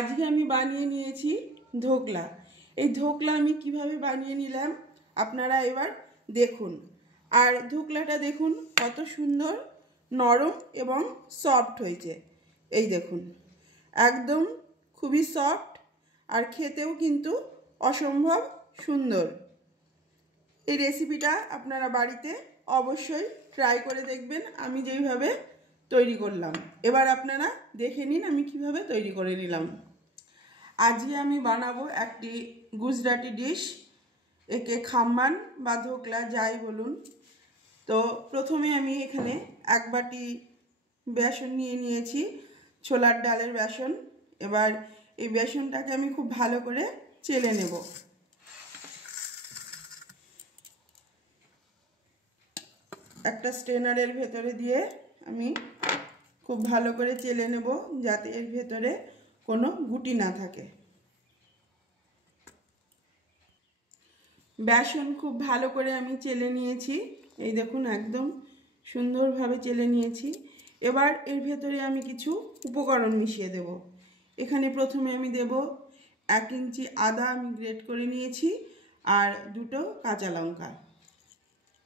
আজকে আমি বানিয়ে নিয়েছি ধোকলা। এই ধোকলা আমি কিভাবে বানিয়ে নিলাম আপনারা এবার দেখুন। আর ধোকলাটা দেখুন কত সুন্দর নরম এবং সফট হয়েছে। এই দেখুন একদম খুবই সফট আর খেতেও কিন্তু অসম্ভব সুন্দর। এই রেসিপিটা আপনারা বাড়িতে অবশ্যই ট্রাই করে দেখবেন আমি যেইভাবে তৈরি করলাম। এবার আপনারা দেখে নিন আমি কিভাবে তৈরি করে নিলাম। আজকে আমি বানাবো একটি গুজরাটি ডিশ, একে খাম্মান বা ধোকলা যাই বলুন। তো প্রথমে আমি এখানে এক বাটি বেসন নিয়ে নিয়েছি, ছোলার ডালের বেসন। এবার এই বেসনটাকে আমি খুব ভালো করে চেলে নেব। একটা স্ট্রেনারের ভেতরে দিয়ে আমি খুব ভালো করে চেলে নেব যাতে এর ভেতরে কোনো গুটি না থাকে। বেসন খুব ভালো করে আমি চেলে নিয়েছি, এই দেখুন একদম সুন্দরভাবে চেলে নিয়েছি। এবার এর ভেতরে আমি কিছু উপকরণ মিশিয়ে দেব। এখানে প্রথমে আমি দেব 1 ইঞ্চি আদা আমি গ্রেট করে নিয়েছি, আর 2টো কাঁচা লঙ্কা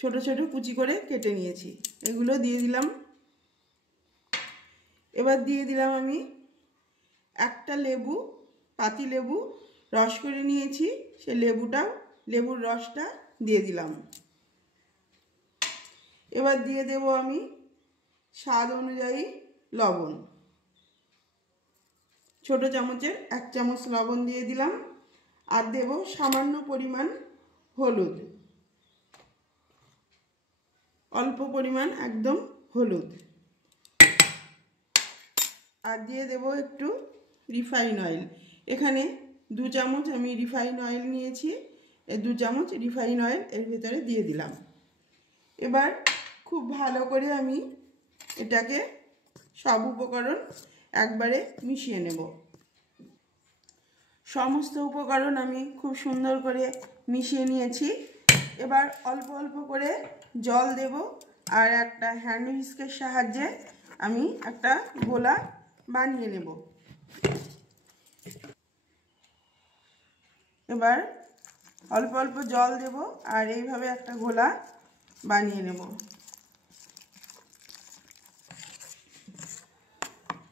ছোট ছোট কুচি করে কেটে নিয়েছি, এগুলো দিয়ে দিলাম। এবার দিয়ে দিলাম আমি একটা লেবু, পাতি লেবু রস করে নিয়েছি, সে লেবুর রসটা দিয়ে দিলাম। এবার দিয়ে দেব আমি স্বাদ অনুযায়ী লবণ, ছোট চামচের 1 চামচ লবণ দিয়ে দিলাম। আর দেব সামান্য পরিমাণ হলুদ, অল্প পরিমাণ একদম হলুদ। আর দিয়ে দেব একটু রিফাইন অয়েল। এখানে 2 চামচ আমি রিফাইন অয়েল নিয়েছি, এই 2 চামচ রিফাইন অয়েল এর ভেতরে দিয়ে দিলাম। এবার খুব ভালো করে আমি এটাকে সব উপকরণ একবারে মিশিয়ে নেব। সমস্ত উপকরণ আমি খুব সুন্দর করে মিশিয়ে নিয়েছি। এবার অল্প অল্প করে জল দেব, আর একটা হ্যান্ড হুইস্কের সাহায্যে আমি একটা গোলা বানিয়ে নেব। এবার অল্প অল্প জল দেব আর এইভাবে একটা গোলা বানিয়ে নেব।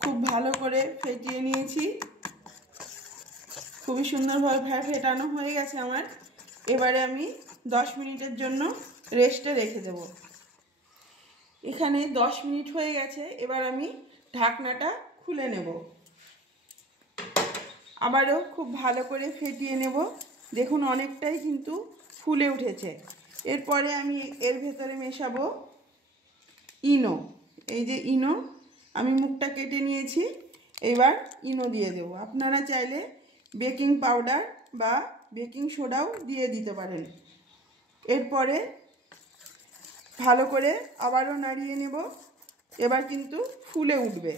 খুব ভালো করে ফেটিয়ে নিয়েছি, খুবই সুন্দরভাবে ফেটানো হয়ে গেছে আমার। এবারে আমি 10 মিনিটের জন্য রেস্টে রেখে দেব। এখানে 10 মিনিট হয়ে গেছে, এবার আমি ঢাকনাটা খুলে নেব। আবারও খুব ভালো করে ফেটিয়ে নেব। দেখুন অনেকটাই কিন্তু ফুলে উঠেছে। এরপরে আমি এর ভেতরে মেশাবো ইনো। এই যে ইনো আমি মুখটা কেটে নিয়েছি, এবার ইনো দিয়ে দেব। আপনারা চাইলে বেকিং পাউডার বা বেকিং সোডাও দিয়ে দিতে পারেন। এরপরে ভালো করে আবারও নাড়িয়ে নেব। এবার কিন্তু ফুলে উঠবে,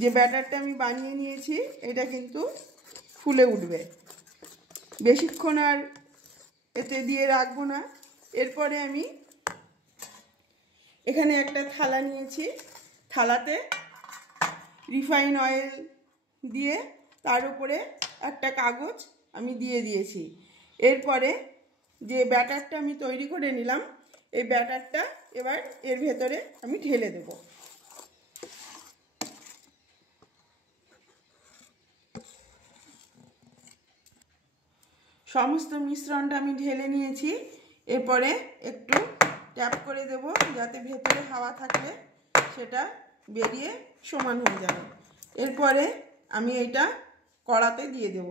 যে ব্যাটারটা আমি বানিয়ে নিয়েছি এটা কিন্তু ফুলে উঠবে। বেশিক্ষণ আর এতে দিয়ে রাখবো না। এরপরে আমি এখানে একটা থালা নিয়েছি, থালাতে রিফাইন অয়েল দিয়ে তার উপরে একটা কাগজ আমি দিয়ে দিয়েছি। এরপরে যে ব্যাটারটা আমি তৈরি করে নিলাম, এই ব্যাটারটা এবার এর ভেতরে আমি ঢেলে দেব। সমস্ত মিশ্রণটা আমি ঢেলে নিয়েছি। এরপরে একটু ট্যাপ করে দেব যাতে ভেতরে হাওয়া থাকলে সেটা বেরিয়ে সমান হয়ে যাবে। এরপরে আমি এটা কড়াতে দিয়ে দেব।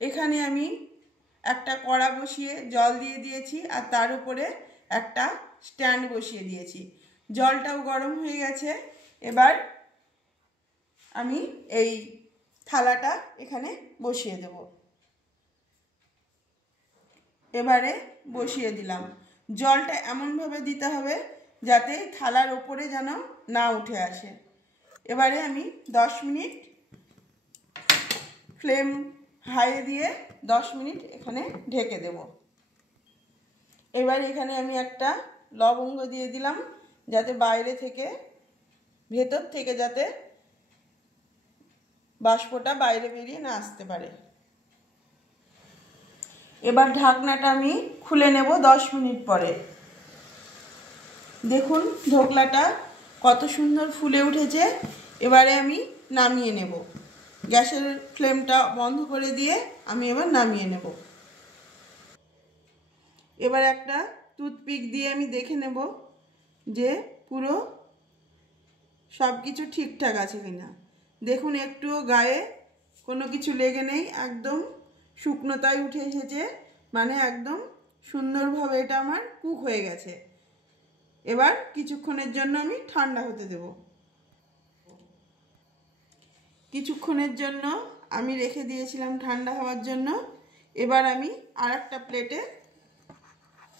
এখানে আমি একটা কড়া বসিয়ে জল দিয়ে দিয়েছি, আর তার উপরে একটা স্ট্যান্ড বসিয়ে দিয়েছি। জলটাও গরম হয়ে গেছে। এবার আমি এই থালাটা এখানে বসিয়ে দেব। এবারে বসিয়ে দিলাম। জলটা এমনভাবে দিতে হবে যাতে থালার ওপরে যেন না উঠে আসে। এবারে আমি 10 মিনিট ফ্লেম হাই দিয়ে 10 মিনিট এখানে ঢেকে দেব। এবার এখানে আমি একটা লবঙ্গ দিয়ে দিলাম যাতে বাইরে থেকে ভেতর থেকে যাতে বাষ্পটা বাইরে বেরিয়ে না আসতে পারে। এবার ঢাকনাটা আমি খুলে নেব 10 মিনিট পরে। দেখুন ধোকলাটা কত সুন্দর ফুলে উঠেছে। এবারে আমি নামিয়ে নেব। গ্যাসের ফ্লেমটা বন্ধ করে দিয়ে আমি এবার নামিয়ে নেব। এবার একটা টুথপিক দিয়ে আমি দেখে নেব যে পুরো সব কিছু ঠিকঠাক আছে কিনা। দেখুন একটুও গায়ে কোনো কিছু লেগে নেই, একদম শুকনোতায় উঠে এসেছে, মানে একদম সুন্দরভাবে এটা আমার কুক হয়ে গেছে। এবার কিছুক্ষণের জন্য আমি ঠান্ডা হতে দেব। কিছুক্ষণের জন্য আমি রেখে দিয়েছিলাম ঠান্ডা হওয়ার জন্য। এবার আমি আর একটা প্লেটে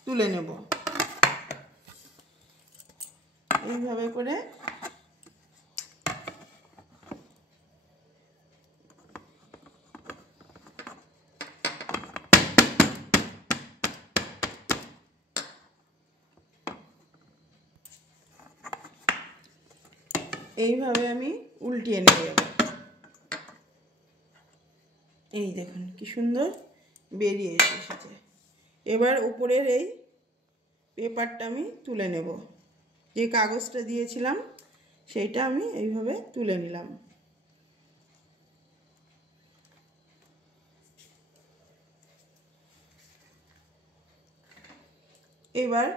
তুলে নেব। এইভাবে করে আমি উল্টিয়ে নেব। এই দেখুন কি সুন্দর বেরিয়ে এসেছে। এবার উপরের এই পেপারটা আমি তুলে নেব। যে কাগজটা দিয়েছিলাম সেইটা আমি এইভাবে তুলে নিলাম। এবার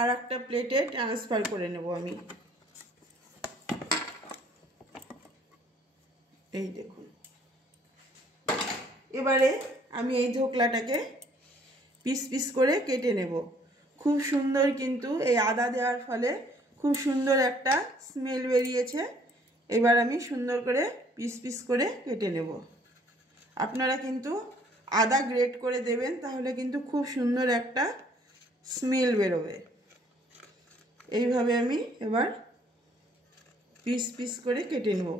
আর একটা প্লেটে ট্রান্সফার করে নেব আমি। এই দেখুন। এবারে আমি এই ধোকলাটাকে পিস পিস করে কেটে নেব। খুব সুন্দর, কিন্তু এই আদা দেওয়ার ফলে খুব সুন্দর একটা স্মেল বেরিয়েছে। এবার আমি সুন্দর করে পিস পিস করে কেটে নেব। আপনারা কিন্তু আদা গ্রেট করে দেবেন, তাহলে কিন্তু খুব সুন্দর একটা স্মেল বেরোবে। এইভাবে আমি এবার পিস পিস করে কেটে নেব।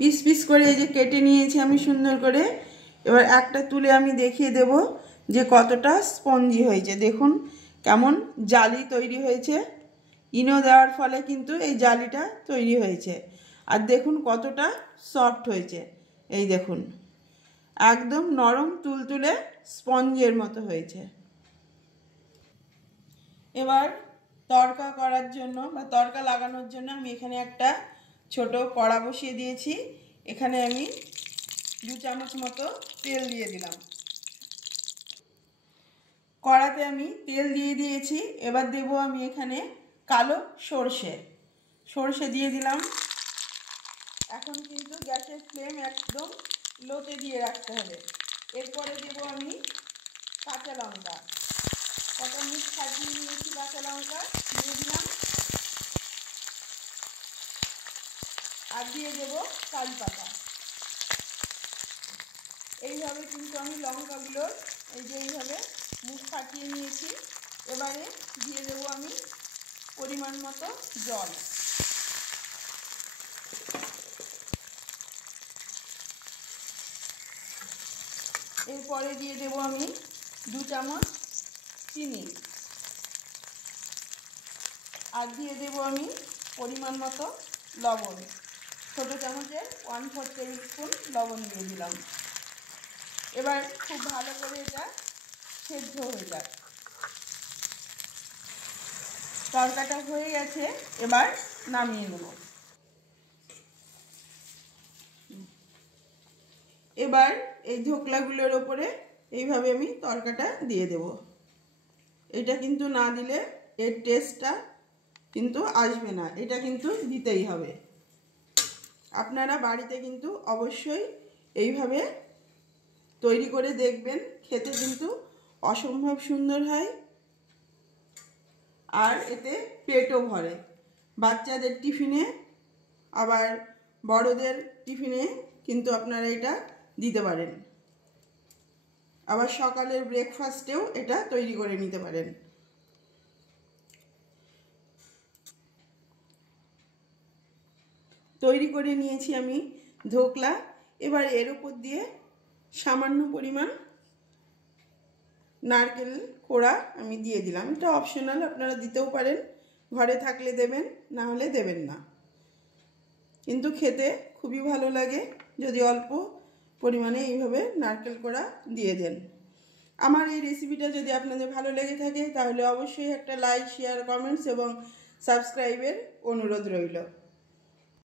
পিস পিস করে এই যে কেটে নিয়েছি আমি সুন্দর করে। এবার একটা তুলে আমি দেখিয়ে দেব যে কতটা স্পঞ্জি হয়েছে। দেখুন কেমন জালি তৈরি হয়েছে। ইনো দেওয়ার ফলে কিন্তু এই জালিটা তৈরি হয়েছে। আর দেখুন কতটা সফট হয়েছে। এই দেখুন একদম নরম তুলতুলে স্পঞ্জের মতো হয়েছে। এবার তড়কা করার জন্য বা তড়কা লাগানোর জন্য আমি এখানে একটা ছোট কড়া বসিয়ে দিয়েছি। এখানে আমি 2 চামচ মতো তেল দিয়ে দিলাম। কড়াতে আমি তেল দিয়ে দিয়েছি। এবার দেব আমি এখানে কালো সর্ষে দিয়ে দিলাম। এখন কিন্তু গ্যাসের ফ্লেম একদম লোতে দিয়ে রাখতে হবে। এরপরে দেব আমি কাঁচা লঙ্কা, কটা মুখ ফাটিয়ে নিয়েছি কাঁচা লঙ্কা দিয়ে দিলাম। আর দিয়ে দেব কারি পাতা। এইভাবে কিন্তু আমি লঙ্কাগুলোর এইভাবে মুখ ফাটিয়ে নিয়েছি। এবারে দিয়ে দেব আমি পরিমাণ মতো জল। এরপরে দিয়ে দেব আমি 2 চামচ চিনি। আর দিয়ে দেব আমি পরিমাণ মতো লবণ। ছোটো চামচের 1/4 টেবিল স্পুন লবণ দিয়ে দিলাম। এবার খুব ভালো করে এটা সেদ্ধ হয়ে যাক। তরকাটা হয়ে গেছে, এবার নামিয়ে নেব। এবার এই ধোকলাগুলোর ওপরে এইভাবে আমি তরকাটা দিয়ে দেব। এটা কিন্তু না দিলে এর টেস্টটা কিন্তু আসবে না, এটা কিন্তু দিতেই হবে। আপনারা বাড়িতে কিন্তু অবশ্যই এইভাবে তৈরি করে দেখবেন, খেতে কিন্তু অসম্ভব সুন্দর হয়। আর এতে পেটও ভরে। বাচ্চাদের টিফিনে আবার বড়দের টিফিনে কিন্তু আপনারা এটা দিতে পারেন। আবার সকালের ব্রেকফাস্টেও এটা তৈরি করে নিতে পারেন। তৈরি করে নিয়েছি আমি ধোকলা। এবার এর উপর দিয়ে সামান্য পরিমাণ নারকেল কোড়া আমি দিয়ে দিলাম। এটা অপশনাল, আপনারা দিতেও পারেন, ঘরে থাকলে দেবেন, না হলে দেবেন না। কিন্তু খেতে খুবই ভালো লাগে যদি অল্প পরিমাণে এইভাবে নারকেল কোড়া দিয়ে দেন। আমার এই রেসিপিটা যদি আপনাদের ভালো লেগে থাকে তাহলে অবশ্যই একটা লাইক, শেয়ার, কমেন্টস এবং সাবস্ক্রাইবের অনুরোধ রইল।